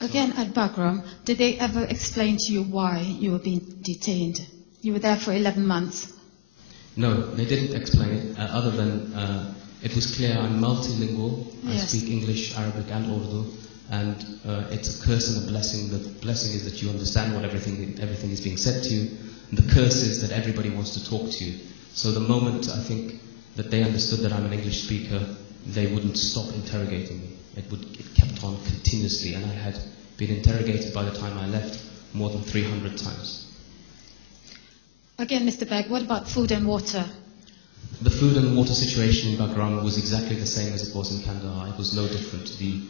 Again, at Bagram, did they ever explain to you why you were being detained? You were there for 11 months. No, they didn't explain it, other than it was clear I'm multilingual. Yes. I speak English, Arabic and Urdu, and it's a curse and a blessing. The blessing is that you understand what everything is being said to you, and the curse is that everybody wants to talk to you. So the moment I think that they understood that I'm an English speaker, they wouldn't stop interrogating me. It kept on continuously, and I had been interrogated by the time I left more than 300 times. Again, Mr. Beg, what about food and water? The food and water situation in Bagram was exactly the same as it was in Kandahar. It was no different. The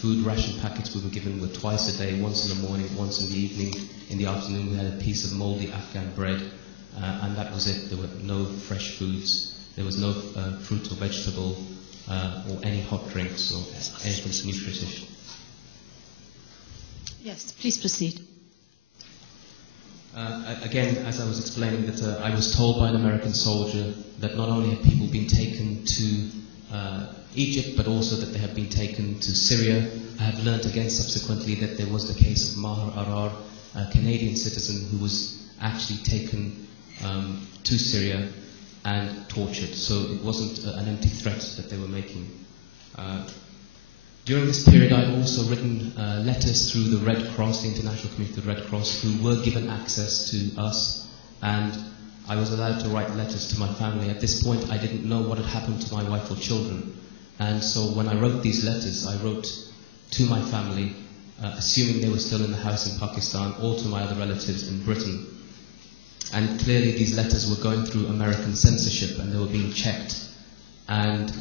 food ration packets we were given were twice a day, once in the morning, once in the evening. In the afternoon we had a piece of moldy Afghan bread, and that was it. There were no fresh foods. There was no fruit or vegetable or any hot drinks or anything nutritious. Yes, please proceed. Again, as I was explaining, that I was told by an American soldier that not only had people been taken to Egypt, but also that they had been taken to Syria. I have learnt again subsequently that there was the case of Maher Arar, a Canadian citizen who was actually taken to Syria and tortured. So it wasn't an empty threat that they were making. During this period, I'd also written letters through the Red Cross, the International Committee of the Red Cross, who were given access to us, and I was allowed to write letters to my family. At this point, I didn't know what had happened to my wife or children, and so when I wrote these letters, I wrote to my family, assuming they were still in the house in Pakistan, or to my other relatives in Britain. And clearly these letters were going through American censorship, and they were being checked. And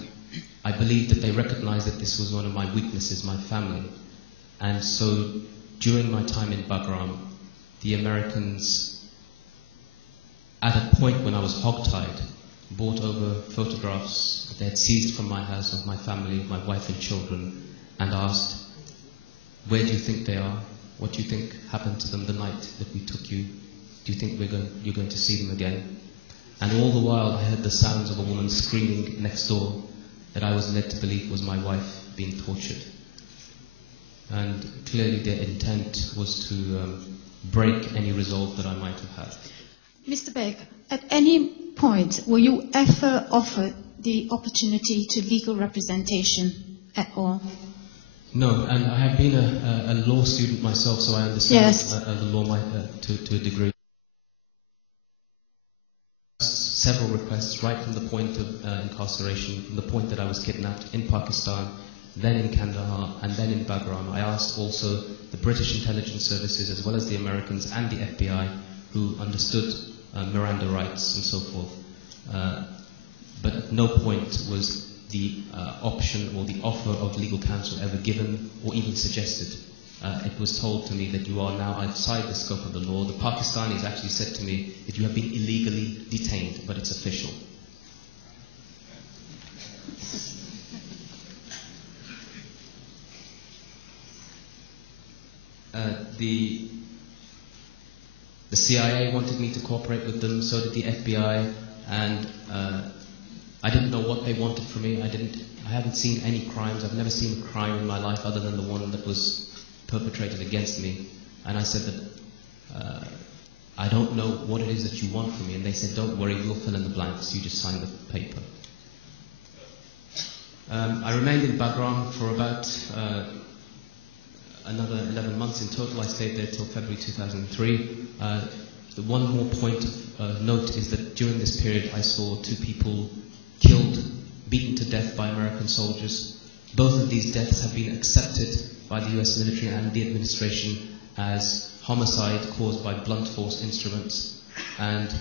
I believe that they recognized that this was one of my weaknesses, my family. And so during my time in Bagram, the Americans, at a point when I was hogtied, brought over photographs that they had seized from my house of my family, my wife and children, and asked, where do you think they are? What do you think happened to them the night that we took you? Do you think you're going to see them again? And all the while I heard the sounds of a woman screaming next door that I was led to believe was my wife being tortured. And clearly their intent was to break any resolve that I might have had. Mr. Beg, at any point were you ever offered the opportunity to legal representation at all? No, and I have been a law student myself, so I understand the law to a degree. Several requests right from the point of incarceration, from the point that I was kidnapped in Pakistan, then in Kandahar, and then in Bagram. I asked also the British intelligence services, as well as the Americans and the FBI, who understood Miranda rights and so forth. But at no point was the option or the offer of legal counsel ever given or even suggested. It was told to me that you are now outside the scope of the law. The Pakistanis actually said to me that you have been illegally detained, but it's official. The CIA wanted me to cooperate with them, so did the FBI, and I didn't know what they wanted from me. I haven't seen any crimes. I've never seen a crime in my life other than the one that was perpetrated against me. And I said that I don't know what it is that you want from me. And they said, don't worry, we'll fill in the blanks. You just sign the paper. I remained in Bagram for about another 11 months in total. I stayed there till February 2003. The one more point of note is that during this period I saw 2 people killed, beaten to death by American soldiers. Both of these deaths have been accepted by the US military and the administration as homicide caused by blunt force instruments, and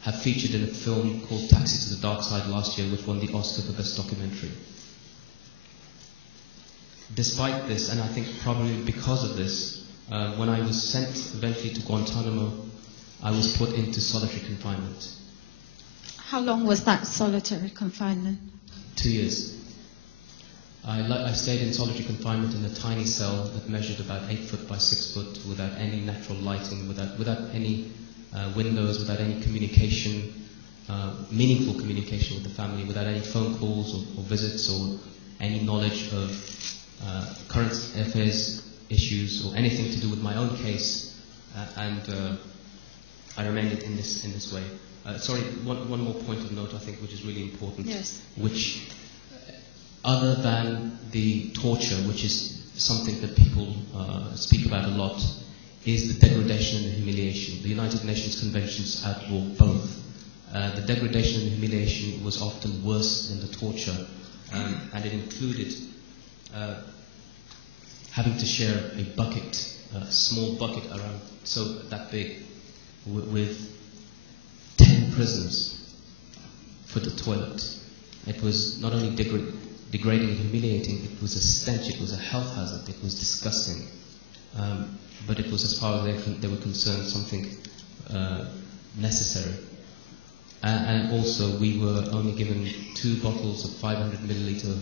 have featured in a film called Taxi to the Dark Side last year, which won the Oscar for Best Documentary. Despite this, and I think probably because of this, when I was sent eventually to Guantanamo, I was put into solitary confinement. How long was that solitary confinement? 2 years. I stayed in solitary confinement in a tiny cell that measured about 8 foot by 6 foot, without any natural lighting, without any windows, without any communication, meaningful communication with the family, without any phone calls or visits or any knowledge of current current affairs issues or anything to do with my own case, and I remained in this way. Sorry, one more point of note, I think, which is really important. Yes. Which, other than the torture, which is something that people speak about a lot, is the degradation and the humiliation. The United Nations Conventions outlaw both. The degradation and the humiliation was often worse than the torture, and it included having to share a bucket, a small bucket around that big, with 10 prisoners for the toilet. It was not only degrading and humiliating, it was a stench, it was a health hazard, it was disgusting. But it was, as far as they were concerned, something necessary. And also, we were only given 2 bottles of 500 milliliter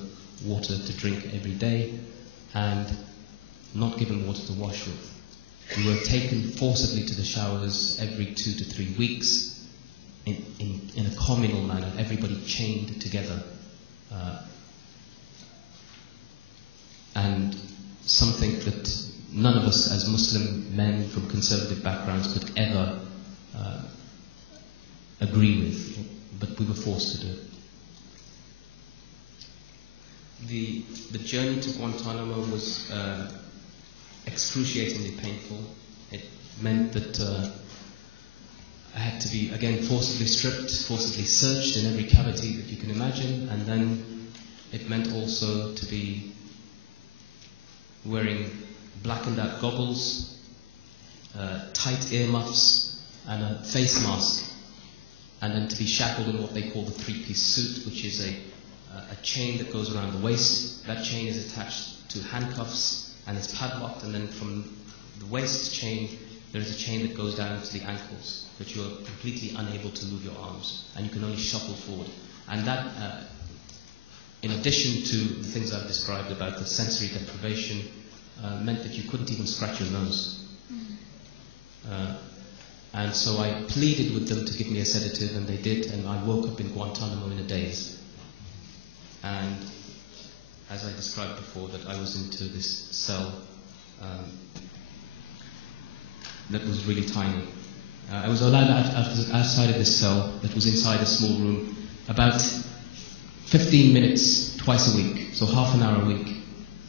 water to drink every day, and not given water to wash with. We were taken forcibly to the showers every 2 to 3 weeks in a communal manner, everybody chained together. And something that none of us as Muslim men from conservative backgrounds could ever agree with, but we were forced to do it. The journey to Guantanamo was excruciatingly painful. It meant that I had to be, again, forcibly stripped, forcibly searched in every cavity that you can imagine, and then it meant also to be wearing blackened out goggles, tight earmuffs, and a face mask, and then to be shackled in what they call the 3-piece suit, which is a chain that goes around the waist. That chain is attached to handcuffs and it's padlocked, and then from the waist chain there is a chain that goes down to the ankles, but you are completely unable to move your arms, and you can only shuffle forward. And that, in addition to the things I've described about the sensory deprivation, meant that you couldn't even scratch your nose. And so I pleaded with them to give me a sedative, and they did, and I woke up in Guantanamo in a daze. And as I described before, that I was into this cell that was really tiny. I was allowed outside of this cell that was inside a small room about 15 minutes twice a week, so half an hour a week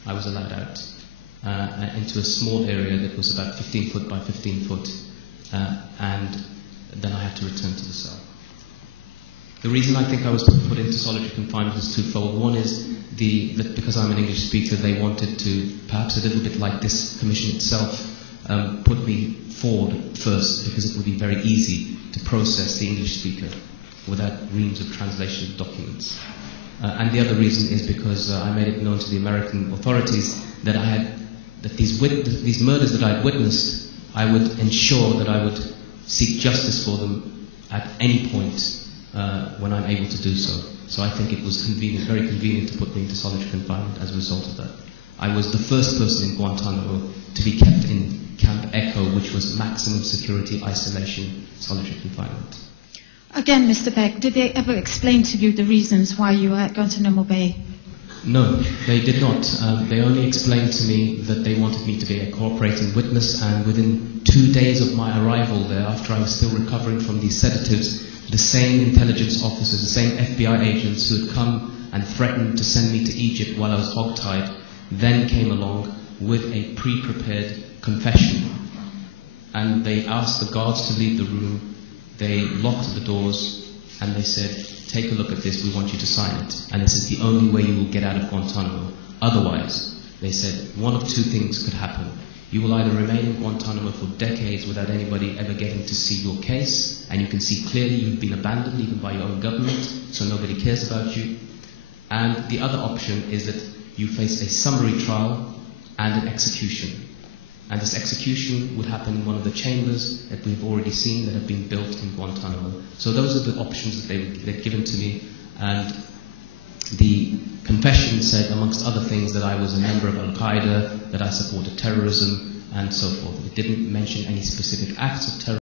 I was allowed out into a small area that was about 15 foot by 15 foot, and then I had to return to the cell. The reason I think I was put into solitary confinement was twofold. One is that because I'm an English speaker, they wanted to, perhaps a little bit like this commission itself, put me forward first, because it would be very easy to process the English speaker without reams of translation of documents. And the other reason is because I made it known to the American authorities that these murders that I had witnessed, I would ensure that I would seek justice for them at any point when I'm able to do so. So I think it was convenient, very convenient, to put me into solitary confinement as a result of that. I was the first person in Guantanamo to be kept in Camp Echo, which was maximum security, isolation, solitary confinement. Again, Mr. Beck, did they ever explain to you the reasons why you were at Guantanamo Bay? No, they did not. They only explained to me that they wanted me to be a cooperating witness, and within 2 days of my arrival there, after I was still recovering from these sedatives, the same intelligence officers, the same FBI agents who had come and threatened to send me to Egypt while I was hogtied, then came along with a pre-prepared confession. And they asked the guards to leave the room, they locked the doors, and they said, "Take a look at this, we want you to sign it. And this is the only way you will get out of Guantanamo. Otherwise," they said, "one of 2 things could happen. You will either remain in Guantanamo for decades without anybody ever getting to see your case, and you can see clearly you've been abandoned even by your own government, so nobody cares about you. And the other option is that you face a summary trial and an execution. And this execution would happen in one of the chambers that we've already seen that have been built in Guantanamo." So those are the options that they'd given to me, and the confession said, amongst other things, that I was a member of Al-Qaeda, that I supported terrorism, and so forth. It didn't mention any specific acts of terrorism.